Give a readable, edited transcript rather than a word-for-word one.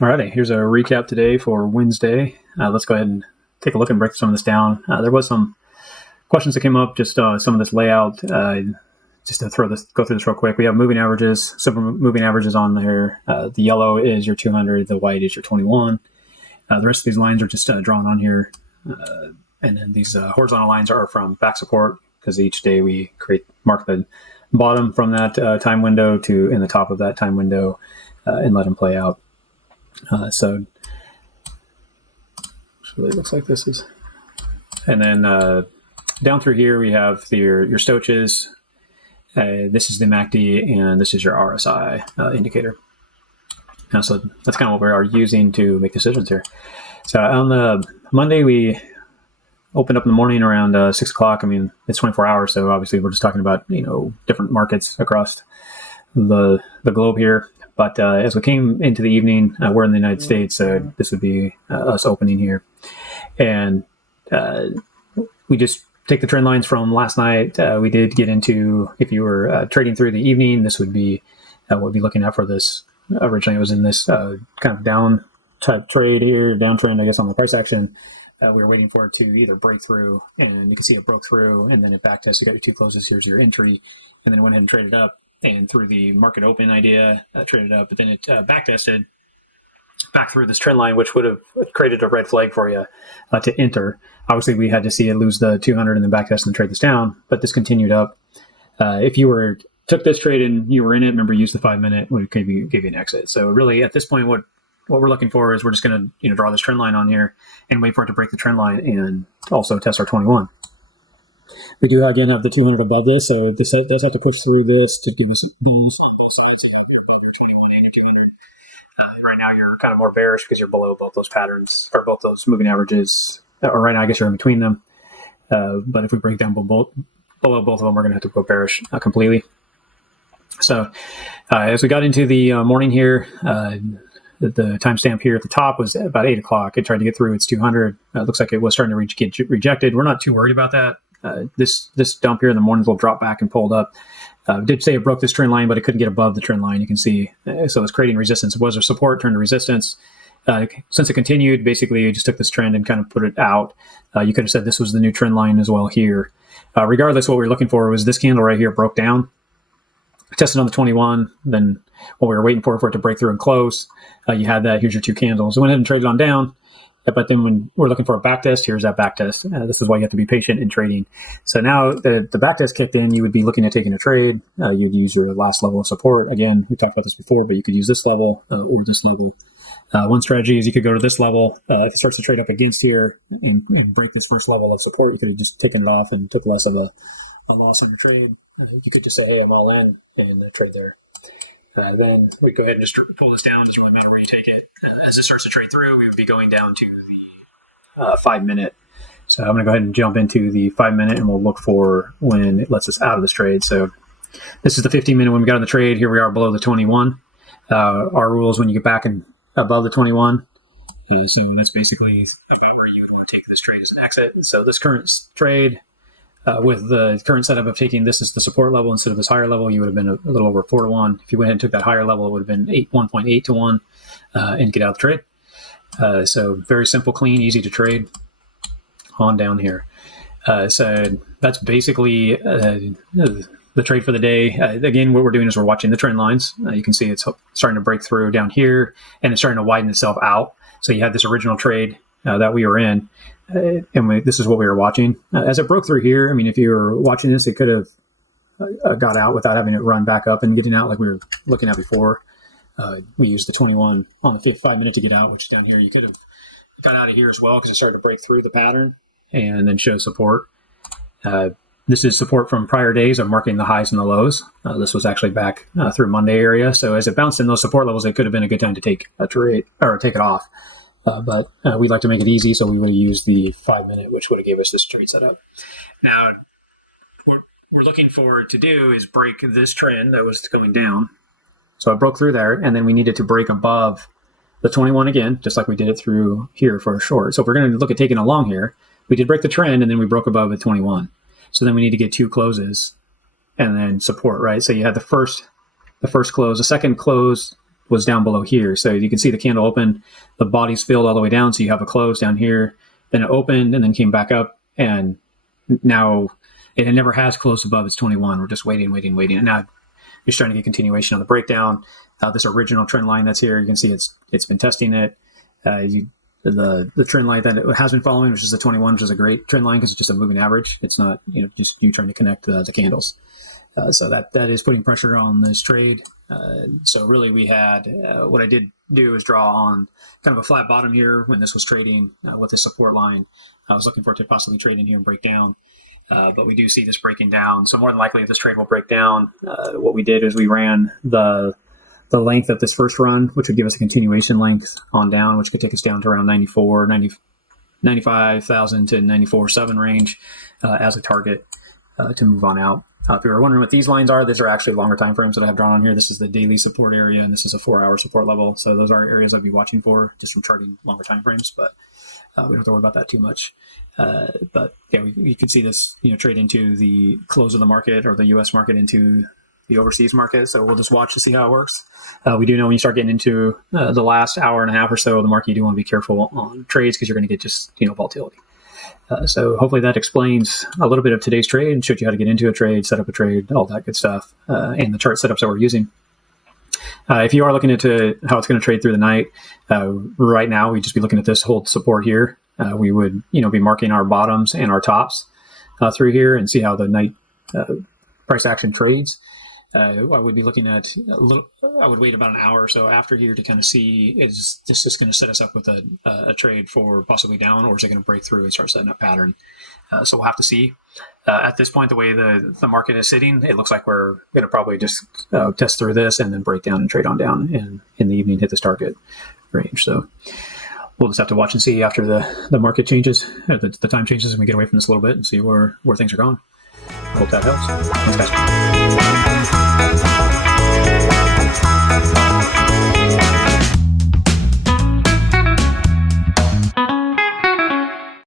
Alrighty, here's a recap today for Wednesday. Let's go ahead and take a look and break some of this down. There was some questions that came up, just some of this layout. Just to go through this real quick. We have moving averages, simple moving averages on there. The yellow is your 200, the white is your 21. The rest of these lines are just drawn on here. And then these horizontal lines are from back support, because each day we mark the bottom from that time window to in the top of that time window and let them play out. So it really looks like this is, and then down through here we have your Stochastics. This is the MACD, and this is your RSI indicator. So that's kind of what we are using to make decisions here. So on the Monday, we opened up in the morning around 6 o'clock. I mean, it's 24 hours, so obviously we're just talking about different markets across the globe here. But as we came into the evening, we're in the United States, so this would be us opening here. And we just take the trend lines from last night. We did get into, if you were trading through the evening, this would be what we'd be looking at for this. Originally, it was in this kind of down type trade here, downtrend, I guess, on the price action. We were waiting for it to either break through, and you can see it broke through, and then it backtested. You got your two closes, here's your entry, and then it went ahead and traded up. And through the market open idea, traded up, but then it backtested back through this trend line, which would have created a red flag for you to enter. Obviously, we had to see it lose the 200 and then backtest and trade this down, but this continued up. If you took this trade and you were in it, remember, use the 5 minute when it give you an exit. So really, at this point, what we're looking for is we're just going to draw this trend line on here and wait for it to break the trend line and also test our 21. We do again have the 200 above this, so this does have to push through this to give us boost on this one. So we're above the 21 and 200. Right now, you're kind of more bearish because you're below both those patterns or both those moving averages. Or right now, I guess you're in between them. But if we break down below both of them, we're going to have to go bearish completely. So as we got into the morning here, the timestamp here at the top was about 8 o'clock. It tried to get through its 200. It looks like it was starting to get rejected. We're not too worried about that. This dump here in the mornings will drop back and pulled up. Did say it broke this trend line, but it couldn't get above the trend line. You can see, so it's creating resistance. It was a support, turned to resistance. Since it continued, basically, you just took this trend and kind of put it out. You could have said this was the new trend line as well here. Regardless, what we were looking for was this candle right here broke down, tested on the 21. Then what we were waiting for it to break through and close. You had that. Here's your two candles. We went ahead and traded on down. But then when we're looking for a backtest, here's that backtest. This is why you have to be patient in trading. So now the backtest kicked in, you would be looking at taking a trade. You'd use your last level of support. Again, we talked about this before, but you could use this level or this level. One strategy is you could go to this level. If it starts to trade up against here and break this first level of support, you could have just taken it off and took less of a loss on your trade. You could just say, hey, I'm all in, and trade there. Then we go ahead and just pull this down. It doesn't really matter where you take it. As it starts to trade through, we would be going down to the 5 minute. So I'm going to go ahead and jump into the 5 minute, and we'll look for when it lets us out of this trade. So this is the 15 minute when we got in the trade. Here we are below the 21. Our rule is when you get back and above the 21. So that's basically about where you would want to take this trade as an exit. And so this current trade, with the current setup of taking this as the support level instead of this higher level, you would have been a little over 4 to 1. If you went ahead and took that higher level, it would have been 1.8 to 1 and get out of the trade. So very simple, clean, easy to trade on down here. So that's basically the trade for the day. Again, what we're doing is we're watching the trend lines. You can see it's starting to break through down here, and it's starting to widen itself out. So you had this original trade that we were in. This is what we were watching. As it broke through here, I mean, if you were watching this, it could have got out without having it run back up and getting out like we were looking at before. We used the 21 on the 5 minute to get out, which down here you could have got out of here as well because it started to break through the pattern and then show support. This is support from prior days of marking the highs and the lows. This was actually back through Monday area. So as it bounced in those support levels, it could have been a good time to take a trade or take it off. But we like to make it easy, so we would have used the 5 minute, which would have gave us this trade setup. Now, what we're looking for to do is break this trend that was going down. So it broke through there, and then we needed to break above the 21 again, just like we did it through here for a short. So if we're going to look at taking a long here, we did break the trend, and then we broke above the 21. So then we need to get two closes and then support, right? So you had the first close, the second close was down below here. So you can see the candle open, the body's filled all the way down. So you have a close down here, then it opened and then came back up. And now it never has closed above its 21. We're just waiting. And now you're starting to get continuation on the breakdown. This original trend line that's here, you can see it's been testing it. The trend line that it has been following, which is the 21, which is a great trend line because it's just a moving average. It's not just you trying to connect the candles. So that is putting pressure on this trade. So really we had, what I did do is draw on kind of a flat bottom here when this was trading with this support line. I was looking for it to possibly trade in here and break down. But we do see this breaking down. So more than likely if this trade will break down, what we did is we ran the length of this first run, which would give us a continuation length on down, which could take us down to around 95,000 to 94.7 range as a target to move on out. If you were wondering what these lines are, these are actually longer time frames that I have drawn on here. This is the daily support area, and this is a 4-hour support level. So those are areas I'd be watching for just from charting longer time frames, but we don't have to worry about that too much. But yeah, you can see this trade into the close of the market or the U.S. market into the overseas market. So we'll just watch to see how it works. We do know when you start getting into the last hour and a half or so of the market, you do want to be careful on trades because you're going to get just volatility. So hopefully that explains a little bit of today's trade and showed you how to get into a trade, set up a trade, all that good stuff, and the chart setups that we're using. If you are looking into how it's going to trade through the night, right now we'd just be looking at this hold support here. We would be marking our bottoms and our tops through here and see how the night price action trades. I would be looking at I would wait about an hour or so after here to kind of see, is this just going to set us up with a trade for possibly down, or is it going to break through and start setting up pattern? So we'll have to see. At this point, the way the market is sitting, it looks like we're going to probably just test through this and then break down and trade on down, and in the evening hit this target range. So we'll just have to watch and see after the market changes, the time changes, and we get away from this a little bit and see where things are going. I hope that helps. Thanks, guys.